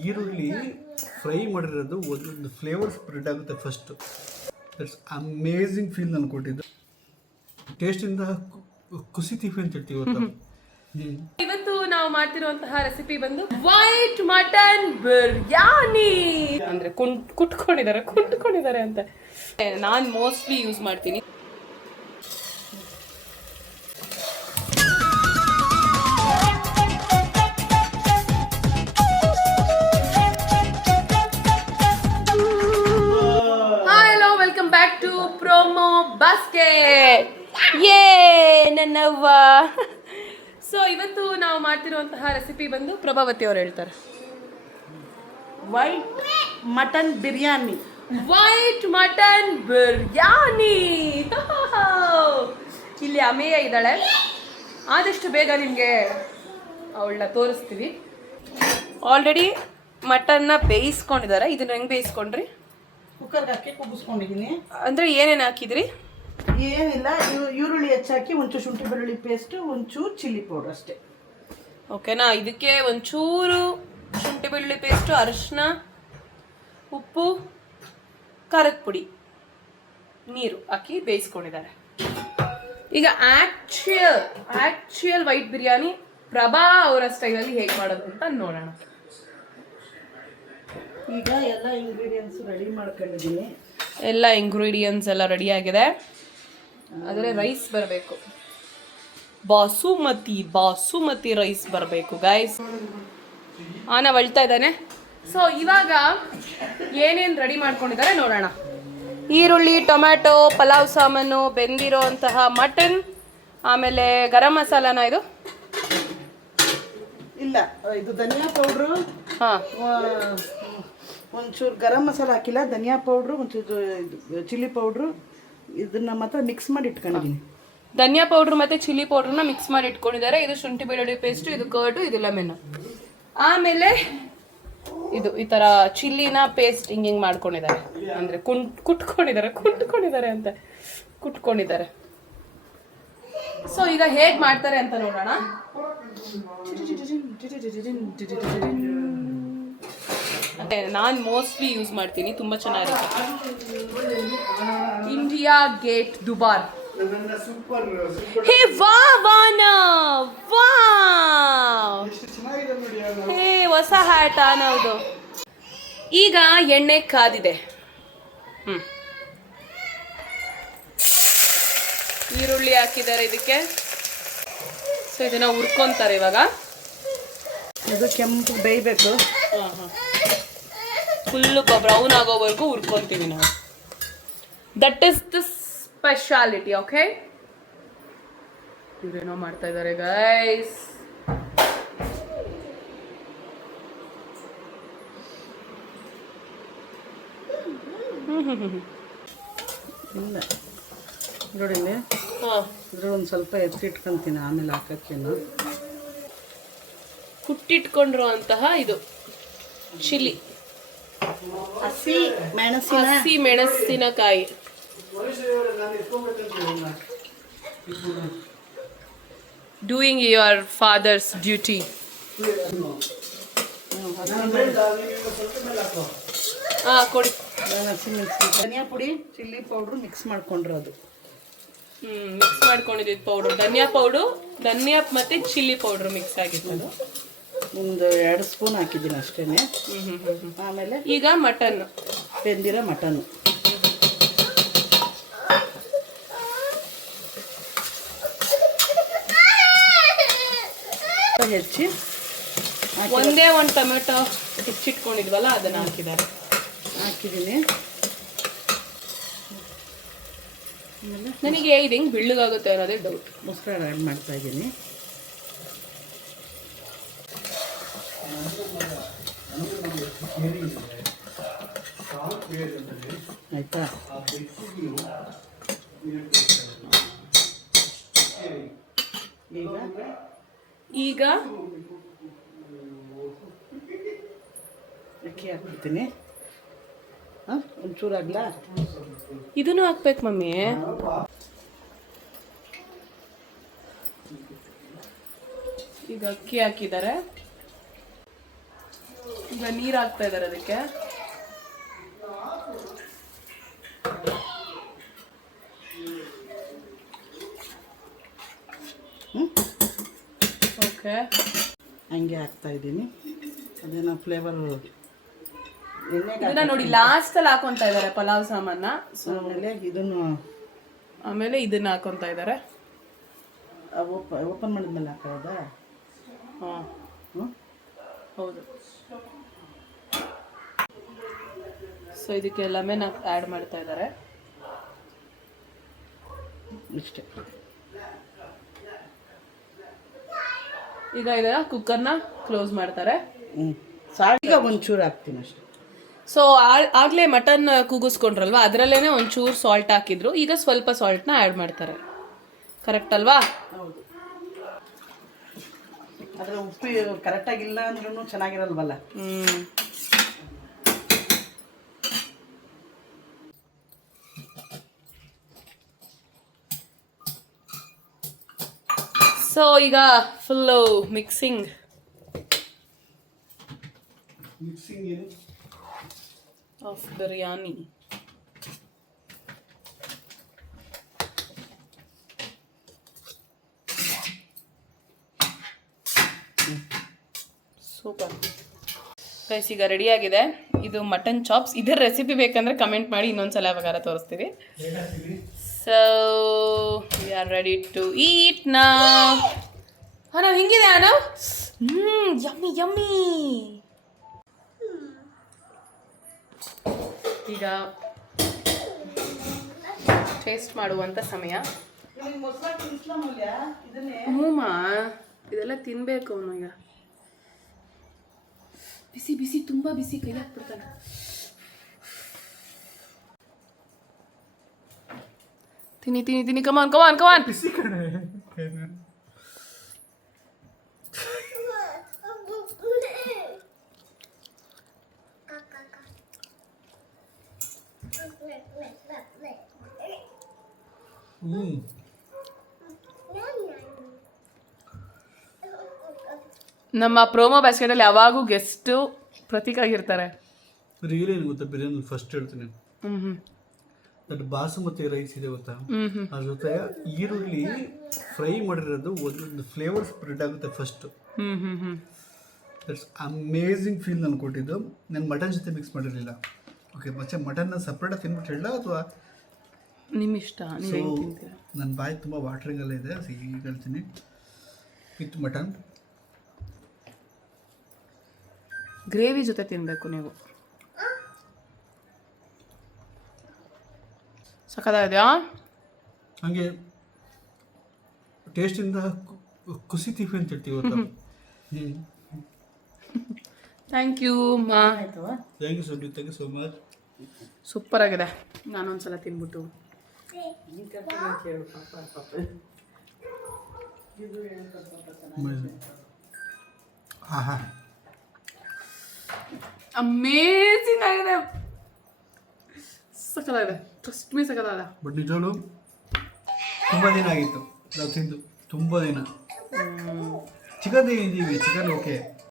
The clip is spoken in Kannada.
ಈರುಳ್ಳಿ ಫ್ರೈ ಮಾಡಿರೋದು ಒಂದು ಫ್ಲೇವರ್ ಸ್ಪ್ರೆಡ್ ಆಗುತ್ತೆ ಫಸ್ಟು. ದಟ್ಸ್ ಅಮೇಝಿಂಗ್ ಫೀಲ್ ನಾನು ಕೊಟ್ಟಿದ್ದು. ಟೇಸ್ಟಿಂದ ಕುಸಿತೀವಿ ಅಂತ ಹೇಳ್ತೀವಿ ಇವತ್ತು. ಇವತ್ತು ನಾವು ಮಾಡ್ತಿರುವಂತಹ ರೆಸಿಪಿ ಬಂದು ವೈಟ್ ಮಟನ್ ಬಿರಿಯಾನಿ. ಅಂದ್ರೆ ಕುಟ್ಕೊಂಡಿದ್ದಾರೆ ಅಂತ ನಾನು ಮೋಸ್ಟ್ಲಿ ಯೂಸ್ ಮಾಡ್ತೀನಿ. Back to promo basket. ನನ್ನವ್ವ. ಸೊ ಇವತ್ತು ನಾವು ಮಾಡ್ತಿರುವಂತಹ ರೆಸಿಪಿ ಬಂದು ಪ್ರಭಾವತಿ ಅವ್ರು ಹೇಳ್ತಾರೆ. White mutton biryani. ಇಲ್ಲಿ ಅಮೇಯ ಇದ್ದಾಳೆ. ಆದಷ್ಟು ಬೇಗ ನಿಮಗೆ ಅವಳನ್ನ ತೋರಿಸ್ತೀವಿ. ಆಲ್ರೆಡಿ ಮಟನ್ನ ಬೇಯಿಸ್ಕೊಂಡಿದ್ದಾರೆ. ಇದನ್ನ ಹೆಂಗೆ ಬೇಯಿಸ್ಕೊಂಡ್ರಿ? ಕುಕ್ಕರ್ಗೆ ಹಾಕಿ ಕುದಿಸ್ಕೊಂಡಿದ್ದೀನಿ. ಅಂದರೆ ಏನೇನು ಹಾಕಿದ್ರಿ? ಏನಿಲ್ಲ, ಈರುಳ್ಳಿ ಹೆಚ್ಚಾಕಿ ಒಂಚೂರು ಶುಂಠಿ ಬೆಳ್ಳುಳ್ಳಿ ಪೇಸ್ಟು, ಒಂಚೂರು ಚಿಲ್ಲಿ ಪೌಡರ್ ಅಷ್ಟೇ. ಓಕೆನಾ? ಇದಕ್ಕೆ ಒಂಚೂರು ಶುಂಠಿ ಬೆಳ್ಳುಳ್ಳಿ ಪೇಸ್ಟು, ಅರಿಶಿನ, ಉಪ್ಪು, ಖಾರದ ಪುಡಿ, ನೀರು ಹಾಕಿ ಬೇಯಿಸ್ಕೊಂಡಿದ್ದಾರೆ. ಈಗ ಆ್ಯಕ್ಚುಯಲ್ ವೈಟ್ ಬಿರಿಯಾನಿ ಪ್ರಭಾ ಅವರ ಸ್ಟೈಲಲ್ಲಿ ಹೇಗೆ ಮಾಡೋದು ಅಂತ ನೋಡೋಣ. ಈಗ ಎಲ್ಲ ಇಂಗ್ರೀಡಿಯೆಂಟ್ಸ್ ರೆಡಿ ಮಾಡ್ಕೊಂಡಿದ್ದೀನಿ. ಎಲ್ಲ ಇಂಗ್ರೀಡಿಯೆಂಟ್ಸ್ ಎಲ್ಲ ರೆಡಿ ಆಗಿದೆ. ಆದರೆ ರೈಸ್ ಬರಬೇಕು, ಬಾಸುಮತಿ ರೈಸ್ ಬರಬೇಕು ಗೈಸ್. ನಾವು ಅಳ್ತಾ ಇದ್ದಾನೆ. ಸೊ ಇವಾಗ ಏನೇನು ರೆಡಿ ಮಾಡ್ಕೊಂಡಿದ್ದಾರೆ ನೋಡೋಣ. ಈರುಳ್ಳಿ, ಟೊಮ್ಯಾಟೊ, ಪಲಾವ್ ಸಾಮಾನು, ಬೆಂದಿರೋ ಅಂತಹ ಮಟನ್, ಆಮೇಲೆ ಗರಂ ಮಸಾಲಾನ ಇದು ಇಲ್ಲ, ಇದು ಧನಿಯಾ ಪೌಡ್ರು. ಹಾಂ, ಒಂಚೂರು ಗರಂ ಮಸಾಲ ಹಾಕಿಲ್ಲ, ಧನಿಯಾ ಪೌಡ್ರು, ಒಂಚೂರು ಚಿಲ್ಲಿ ಪೌಡ್ರು, ಇದನ್ನ ಮಾತ್ರ ಮಿಕ್ಸ್ ಮಾಡಿ ಇಟ್ಕೊಂಡಿದ್ದೀನಿ. ಧನಿಯಾ ಪೌಡ್ರು ಮತ್ತು ಚಿಲ್ಲಿ ಪೌಡ್ರನ್ನ ಮಿಕ್ಸ್ ಮಾಡಿ ಇಟ್ಕೊಂಡಿದ್ದಾರೆ. ಇದು ಶುಂಠಿ ಬೆಳ್ಳುಳ್ಳಿ ಪೇಸ್ಟು, ಇದು ಕರ್ಡು, ಇದು ಲೆಮನ್. ಆಮೇಲೆ ಇದು ಈ ಥರ ಚಿಲ್ಲಿನ ಪೇಸ್ಟ್ ಹಿಂಗೆ ಮಾಡ್ಕೊಂಡಿದ್ದಾರೆ. ಅಂದರೆ ಕುಟ್ಕೊಂಡಿದ್ದಾರೆ. ಸೊ ಈಗ ಹೇಗೆ ಮಾಡ್ತಾರೆ ಅಂತ ನೋಡೋಣ. ನಾನು ಮೋಸ್ಟ್ಲಿ ಯೂಸ್ ಮಾಡ್ತೀನಿ, ತುಂಬ ಚೆನ್ನಾಗಿರುತ್ತೆ. India gate ದುಬಾರ್. ಹೇ ಹೇ ಹೊಸ ಹ್ಯಾಟ್ ಅನ್ನೋದು. ಈಗ ಎಣ್ಣೆ ಕಾದಿದೆ. ಈರುಳ್ಳಿ ಹಾಕಿದ್ದಾರೆ ಇದಕ್ಕೆ. ಸೊ ಇದನ್ನ ಹುರ್ಕೊಂತಾರೆ ಇವಾಗ. ಇದು ಕೆಂಪು ಬೇಯಬೇಕು. ಫುಲ್ಲು ಬ್ರೌನ್ ಆಗೋವರೆಗೂ ಹುರ್ಕೊಂತೀವಿ ನಾವು. That is the speciality. Okay, ಇವ್ರೇನೋ ಮಾಡ್ತಾ ಇದ್ದಾರೆ ಗೈಸ್. ಇಲ್ಲ ನೋಡಿ, ಇದ್ರಲ್ಲಿ ಒಂದು ಸ್ವಲ್ಪ ಎತ್ತಿಟ್ಕೊಂತೀನಿ, ಆಮೇಲೆ ಹಾಕಕ್ಕೇನು. ಕುಟ್ಟಿಟ್ಕೊಂಡಿರೋ ಅಂತಹ ಇದು ಚಿಲ್ಲಿ, ಹಸಿ ಮೆಣಸಿನಕಾಯಿ. Doing your father's duty. ಕೊಡಿ. ಧನಿಯಾ ಪುಡಿ, ಚಿಲ್ಲಿ ಪೌಡ್ರು ಮಿಕ್ಸ್ ಮಾಡ್ಕೊಂಡಿರೋದು. ಮಿಕ್ಸ್ ಮಾಡ್ಕೊಂಡಿದ್ದು ಪೌಡ್ರು, ಧನಿಯಾ ಮತ್ತೆ ಚಿಲ್ಲಿ ಪೌಡ್ರು ಮಿಕ್ಸ್ ಆಗಿತ್ತು. ಒಂದು 2 ಸ್ಪೂನ್ ಹಾಕಿದ್ದೀನಿ ಅಷ್ಟೇ. ಆಮೇಲೆ ಈಗ ಮಟನ್, ಬೆಂದಿರೋ ಮಟನ್ನು ಹೆಚ್ಚಿ ಒಂದೇ ಒಂದು ಟೊಮೆಟೊ ಹೆಚ್ಚಿಟ್ಕೊಂಡಿದ್ವಲ್ಲ ಅದನ್ನ ಹಾಕಿದ್ದೀನಿ. ನನಗೆ ಇದು ಹೆಂಗೆ ಬೆಳ್ಳಗಾಗುತ್ತೆ ಅನ್ನೋದೇ ಡೌಟ್. ಮೊಸರು ಆ್ಯಡ್ ಮಾಡ್ತಾ ಇದ್ದೀನಿ. ಆಯ್ತಾ? ಈಗ ಅಕ್ಕಿ ಹಾಕ್ಬಿಡ್ತೀನಿ. ಒಂಚೂರು ಆಗ್ಲಾ? ಇದನ್ನು ಹಾಕ್ಬೇಕು ಮಮ್ಮಿ. ಈಗ ಅಕ್ಕಿ ಹಾಕಿದ್ದಾರೆ. ಈಗ ನೀರು ಹಾಕ್ತಾ ಇದ್ದಾರೆ ಅದಕ್ಕೆ. ಓಕೆ, ಹಂಗೆ ಹಾಕ್ತಾ ಇದ್ದೀನಿ. ಅದೇನೋ ಫ್ಲೇವರ್ ಇದನ್ನ ನೋಡಿ ಲಾಸ್ಟಲ್ಲಿ ಹಾಕೊಂತ ಇದ್ದಾರೆ ಪಲಾವ್ ಸಾಮಾನ. ಸೊ ಆಮೇಲೆ ಇದನ್ನ ಹಾಕೊಂತ ಇದ್ದಾರೆ. ಓಪನ್ ಮಾಡಿದ್ಮೇಲೆ ಹಾಕೋದಾ? ಹಾಂ, ಹೌದು. ಸೊ ಇದಕ್ಕೆ ಲೆಮನ್ ಆ್ಯಡ್ ಮಾಡ್ತಾ ಇದ್ದಾರೆ. ಇಷ್ಟೇ. ಈಗ ಇದನ್ನ ಕುಕ್ಕರ್ನ ಕ್ಲೋಸ್ ಮಾಡ್ತಾರೆ. ಈಗ ಒಂಚೂರು ಹಾಕ್ತೀನಿ ಅಷ್ಟೇ. ಸೊ ಆಗಲೇ ಮಟನ್ ಕೂಗಿಸ್ಕೊಂಡ್ರಲ್ವ, ಅದರಲ್ಲೇ ಒಂಚೂರು ಸಾಲ್ಟ್ ಹಾಕಿದ್ರು. ಈಗ ಸ್ವಲ್ಪ ಸಾಲ್ಟ್ನ ಆ್ಯಡ್ ಮಾಡ್ತಾರೆ. ಕರೆಕ್ಟ್ ಅಲ್ವಾ? ಹೌದು. ಆದರೆ ಉಪ್ಪು ಕರೆಕ್ಟಾಗಿಲ್ಲ ಅಂದ್ರೂ ಚೆನ್ನಾಗಿರಲ್ವಲ್ಲ. ಸೊ ಈಗ full mixing of biryani. Super guys, ಈಗ ರೆಡಿ ಆಗಿದೆ. ಇದು ಮಟನ್ ಚಾಪ್ಸ್. ಇದರ ರೆಸಿಪಿ ಬೇಕಂದ್ರೆ ಕಮೆಂಟ್ ಮಾಡಿ, ಇನ್ನೊಂದ್ಸಲ ಯಾವಾಗಾರ ತೋರಿಸ್ತೀವಿ. So we are ready to eat ನಾವ್. ನಾವು ಹಿಂಗಿದೆ ನಾವು. Yummy yummy. ಈಗ ಟೇಸ್ಟ್ ಮಾಡುವಂಥ ಸಮಯ. ಹ್ಞೂಮ್ಮ, ಇದೆಲ್ಲ ತಿನ್ಬೇಕು ಅವನು. ಈಗ ಬಿಸಿ ಬಿಸಿ, ತುಂಬ ಬಿಸಿ, ಕೈ ಹಾಕ್ಬಿಡ್ತಾನೆ. ತಿನ್ನಿ ತಿನ್ನಿ ತಿನ್ನಿ, ಕಮಾನ್ ಕಮಾನ್ ಕಮಾನ್. ಬಿಸಿ ಕಡೆ. ನಮ್ಮ ಪ್ರೋಮೋ ಬ್ಯಾಸ್ಕೆಟಲ್ಲಿ ಯಾವಾಗೂ ಗೆಸ್ಟು ಪ್ರತೀಕ್ ಆಗಿರ್ತಾರೆ. ರಿಯಲಿ ಏನು ಗೊತ್ತಾ, ಬಿರಿಯಾನಿ ಫಸ್ಟ್ ಹೇಳ್ತೀನಿ. ದಟ್ ಬಾಸುಮತಿ ರೈಸ್ ಇದೆ ಗೊತ್ತಾ, ಅದ್ರ ಜೊತೆ ಈರುಳ್ಳಿ ಫ್ರೈ ಮಾಡಿರೋದು ಒಂದು ಫ್ಲೇವರ್ ಸ್ಪ್ರೆಡ್ ಆಗುತ್ತೆ ಫಸ್ಟ್. ದಟ್ಸ್ ಅಮೇಝಿಂಗ್ ಫೀಲ್ ನಾನು ಕೊಟ್ಟಿದ್ದು. ನಾನು ಮಟನ್ ಜೊತೆ ಮಿಕ್ಸ್ ಮಾಡಿರಲಿಲ್ಲ. ಓಕೆ, ಮತ್ತೆ ಮಟನ್ನ ಸಪ್ರೇಟಾಗಿ ತಿನ್ಬಿಟ್ಟು ಹೇಳ ಅಥವಾ ನಿಮ್ಮ ಇಷ್ಟ, ನೀವು ಹೆಂಗೆ ತಿಂತೀರಾ? ನನ್ನ ಬಾಯಿ ತುಂಬ ವಾಟ್ರಿಂಗಲ್ಲೇ ಇದೆ, ಈಗ ಹೇಳ್ತೀನಿ. ವಿತ್ ಮಟನ್ ಗ್ರೇವಿ ಜೊತೆ ತಿನ್ನಬೇಕು ನೀವು. ಸಖತ್ತಾಗಿದೆಯಾ? ಹಾಗೆ ಟೇಸ್ಟಿಂದ ಕುಸಿತೀವಿ ಅಂತ ಹೇಳ್ತೀವಿ ಗೊತ್ತಾ. ಥ್ಯಾಂಕ್ ಯು ಮಾ. ಥ್ಯಾಂಕ್ ಯು ಸುಬ್ಲಿ, thank you so much. Super ಆಗಿದೆ. ನಾನೊಂದ್ಸಲ ತಿನ್ಬಿಟ್ಟು ಆಹಾ, ಅಮೇಜಿಂಗ್ ಆಗಿದೆ. ಸಖತ್ತಾಗಿದೆ, ಟ್ರಸ್ಟ್ ಮೀ, ಸಖತ್ತಾಗಿದೆ. ಬಟ್ ನಿಜವಾಗ್ಲೂ ತುಂಬ ದಿನ ಆಗಿತ್ತು ನಾವು ತಿಂದು. ತುಂಬ ದಿನ ಚಿಕನ್ ತಿಂದಿದ್ದೀವಿ. Chicken okay,